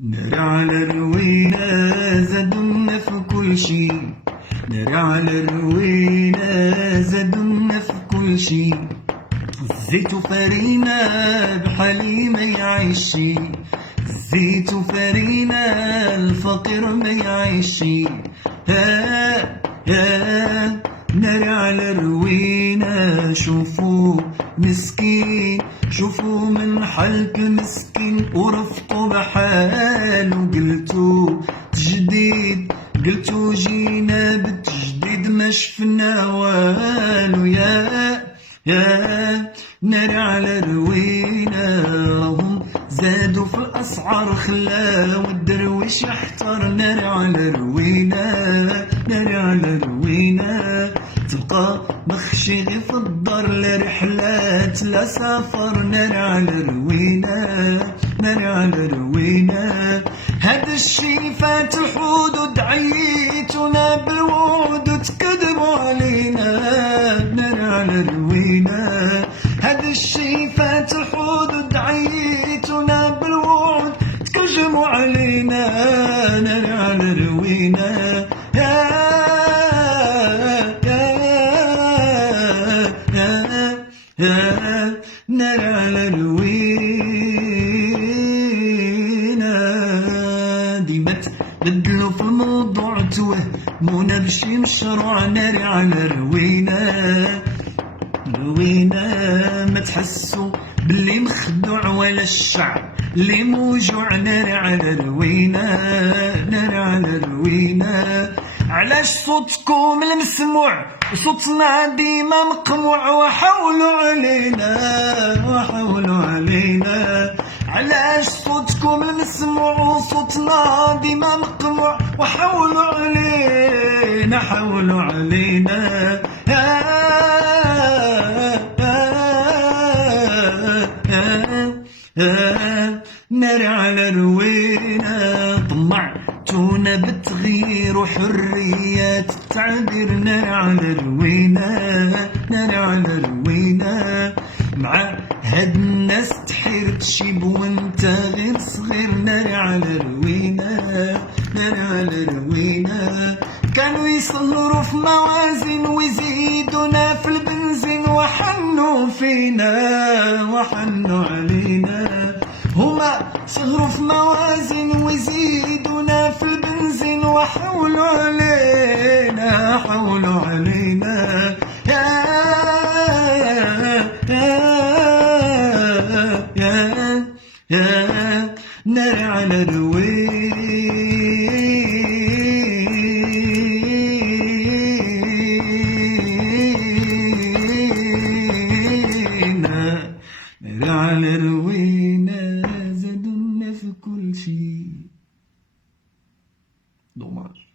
نار على الروينة زادونا في كل شي. نار على الروينة زادونا في كل شي. الزيت وفرينة بحالي ما يعيشي. الزيت وفرينة الفقير ما يعيشي. ها نار على الروينة شوفوا مسكين، شوفوا من حالة المسكين ورفقوا بحاله. قلتوا تجديد، قلتوا جينا بالتجديد ما شفنا والو. يا نار على الروينة راهم زادوا في الأسعار خلاو الدرويش يحتار. نار على الروينة، نار على الروينة تبقى مخشي غير في الدار، لا رحلات لا سفر. نار على الروينة، نار على الروينة هاد الشي فات الحدود، عييتونا بالوعود تكذبوا علينا. نار على الروينة هاد الشي فات الحدود، عييتونا بالوعود تكذبوا علينا. نار على الروينة نار على الروينة. ديما تبدلوا في الموضوع توهمونا بشي مشروع. نار على الروينة، الروينة ما تحسوا باللي مخدوع ولا الشعب اللي موجوع. نار على الروينة، نار على الروينة علاش صوتكم المسموع وصوتنا ديما مقموع؟ وحاولوا علينا، وحاولوا علينا. علاش صوتكم المسموع وصوتنا ديما مقموع؟ وحاولوا علينا، حاولوا علينا. نار على الروينة طمعتونا بالتغيير وحريات التعبير. نار على الروينة، نار على الروينة مع هاد الناس تحير تشيب وانت غير صغير. نار على الروينة، نار على الروينة كانوا يصهروا في موازين ويزيدونا في البنزين، وحنوا فينا وحنوا علينا. هما صهروا في موازين ويزيدونا في البنزين، وحاولوا علينا، حاولوا علينا. يا نار على الروينة، نار على الروينة زادونا في كل شي. دوماج.